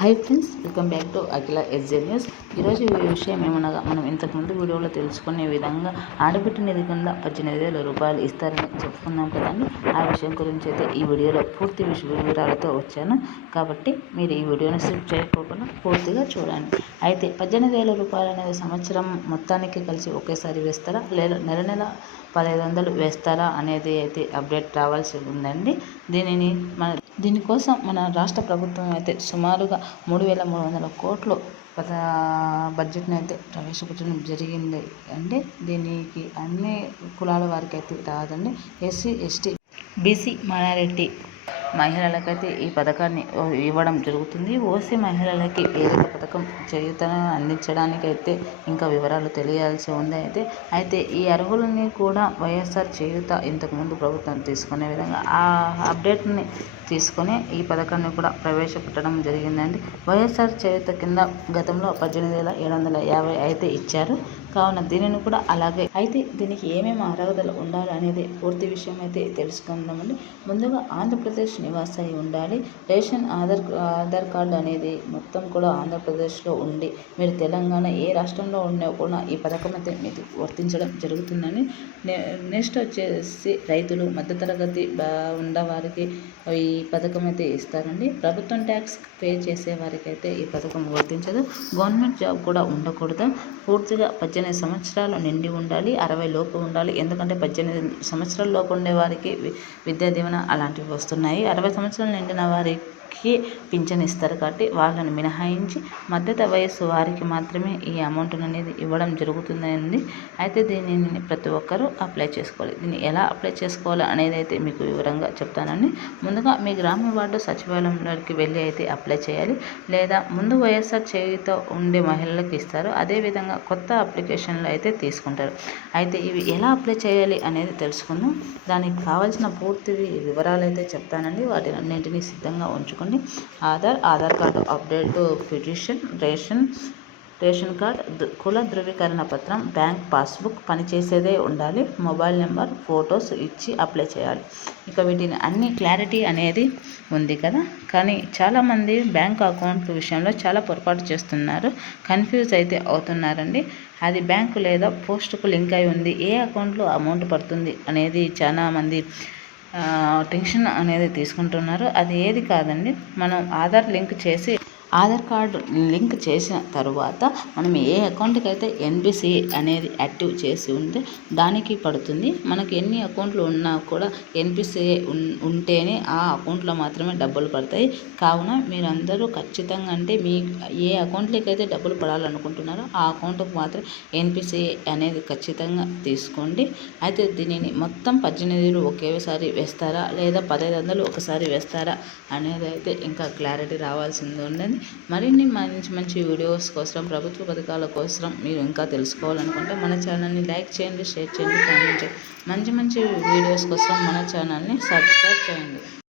Hi friends welcome back to Akhila SJ news ఈరోజు ఈ విషయం ఏమనగా మనం ఇంతకుముందు వీడియోలో తెలుసుకునే విధంగా ఆడబిడ్డ నిధి కింద పద్దెనిమిది వేల రూపాయలు ఇస్తారని చెప్పుకున్నాం కదండి ఆ విషయం గురించి అయితే ఈ వీడియోలో పూర్తి విష వివరాలతో వచ్చాను. కాబట్టి మీరు ఈ వీడియోని స్కిప్ చేయకపోకుండా పూర్తిగా చూడండి. అయితే పద్దెనిమిది వేల రూపాయలు అనేది సంవత్సరం మొత్తానికి కలిసి ఒకేసారి వేస్తారా? లేదా నెల నెల పదహైదు వందలు వేస్తారా? అనేది అయితే అప్డేట్ రావాల్సి ఉందండి. దీనిని మన దీనికోసం మన రాష్ట్ర ప్రభుత్వం అయితే సుమారుగా మూడు వేల మూడు వందల కోట్లు పద బడ్జెట్ని అయితే ప్రవేశపెట్టడం జరిగింది. అంటే దీనికి అన్ని కులాల వారికి అయితే రాదండి. ఎస్సీ ఎస్టీ బీసీ మైనారిటీ మహిళలకైతే ఈ పథకాన్ని ఇవ్వడం జరుగుతుంది. ఓసీ మహిళలకి వేదిక పథకం చేయూతను అందించడానికైతే ఇంకా వివరాలు తెలియాల్సి ఉంది అయితే. అయితే ఈ అర్హులని కూడా వైఎస్ఆర్ చేయూత ఇంతకుముందు ప్రభుత్వం తీసుకునే విధంగా ఆ అప్డేట్ని తీసుకొని ఈ పథకాన్ని కూడా ప్రవేశపెట్టడం జరిగిందండి. వైఎస్ఆర్ చేయూత కింద గతంలో పద్దెనిమిది వేల ఏడు వందల యాభై అయితే ఇచ్చారు. కావున దీనిని కూడా అలాగే అయితే దీనికి ఏమేమి అర్హతలు ఉండాలనేది పూర్తి విషయం అయితే తెలుసుకుందామండి. ముందుగా ఆంధ్రప్రదేశ్ నివాస అయి ఉండాలి. రేషన్ ఆధార్ ఆధార్ కార్డు అనేది మొత్తం కూడా ఆంధ్రప్రదేశ్లో ఉండి మీరు తెలంగాణ ఏ రాష్ట్రంలో ఉన్నా కూడా ఈ పథకం అయితే మీకు వర్తించడం జరుగుతుందని నెక్స్ట్ వచ్చేసి రైతులు మధ్యతరగతి ఉన్నవారికి ఈ పథకం అయితే ఇస్తారండి. ప్రభుత్వం ట్యాక్స్ పే చేసే వారికి అయితే ఈ పథకం వర్తించదు. గవర్నమెంట్ జాబ్ కూడా ఉండకూడదు. పూర్తిగా పద్దెనిమిది సంవత్సరాలు నిండి ఉండాలి అరవై లోపు ఉండాలి. ఎందుకంటే పద్దెనిమిది సంవత్సరాల లోపు ఉండే వారికి విద్యా దీవెన అలాంటివి వస్తున్నాయి. అరవై సంవత్సరాలు నిండిన వారి కి పింఛన్ ఇస్తారు కాబట్టి వాళ్ళని మినహాయించి మధ్యత వయస్సు వారికి మాత్రమే ఈ అమౌంట్ అనేది ఇవ్వడం జరుగుతుందండి. అయితే దీనిని ప్రతి ఒక్కరూ అప్లై చేసుకోవాలి. దీన్ని ఎలా అప్లై చేసుకోవాలి అనేది అయితే మీకు వివరంగా చెప్తానండి. ముందుగా మీ గ్రామ వార్డు సచివాలయంలోకి వెళ్ళి అయితే అప్లై చేయాలి. లేదా ముందు వైఎస్ఆర్ చేయితో ఉండే మహిళలకు ఇస్తారు. అదేవిధంగా కొత్త అప్లికేషన్లు అయితే తీసుకుంటారు. అయితే ఇవి ఎలా అప్లై చేయాలి అనేది తెలుసుకుందాం. దానికి కావాల్సిన పూర్తి వివరాలు అయితే చెప్తానండి. వాటిని అన్నింటినీ సిద్ధంగా ఉంచు పెట్టుకోండి. Aadhaar Aadhaar card update petition ration ration card కుల ధృవీకరణ పత్రం బ్యాంక్ పాస్బుక్ పనిచేసేదే ఉండాలి. మొబైల్ నెంబర్ ఫొటోస్ ఇచ్చి అప్లై చేయాలి. ఇక వీటిని అన్ని క్లారిటీ అనేది ఉంది కదా. కానీ చాలామంది బ్యాంక్ అకౌంట్ విషయంలో చాలా పొరపాటు చేస్తున్నారు. కన్ఫ్యూజ్ అయితే అవుతున్నారండి. అది బ్యాంకు లేదా పోస్టుకు లింక్ అయి ఉంది. ఏ అకౌంట్లో అమౌంట్ పడుతుంది అనేది చాలామంది టెన్షన్ అనేది తీసుకుంటున్నారు. అది ఏది కాదండి మనం ఆధార్ లింక్ చేసి ఆధార్ కార్డు లింక్ చేసిన తరువాత మనం ఏ అకౌంట్కి అయితే ఎన్బిసి అనేది యాక్టివ్ చేసి ఉంటే దానికి పడుతుంది. మనకి ఎన్ని అకౌంట్లు ఉన్నా కూడా ఎన్పిసిఐ ఉంటేనే ఆ అకౌంట్లో మాత్రమే డబ్బులు పడతాయి. కావున మీరందరూ ఖచ్చితంగా అంటే మీ ఏ అకౌంట్లోకి అయితే డబ్బులు పడాలనుకుంటున్నారో ఆ అకౌంట్కి మాత్రం ఎన్పిసిఐ అనేది ఖచ్చితంగా తీసుకోండి. అయితే దీనిని మొత్తం పద్దెనిమిది ఒకేసారి వేస్తారా? లేదా పదహైదు వందలు ఒకసారి వేస్తారా? అనేది అయితే ఇంకా క్లారిటీ రావాల్సింది ఉండదు మరిన్ని మంచి మంచి వీడియోస్ కోసం ప్రభుత్వ పథకాల కోసం మీరు ఇంకా తెలుసుకోవాలనుకుంటే మన ఛానల్ని లైక్ చేయండి షేర్ చేయండి కామెంట్ చేయండి. మంచి మంచి వీడియోస్ కోసం మన ఛానల్ని సబ్స్క్రైబ్ చేయండి.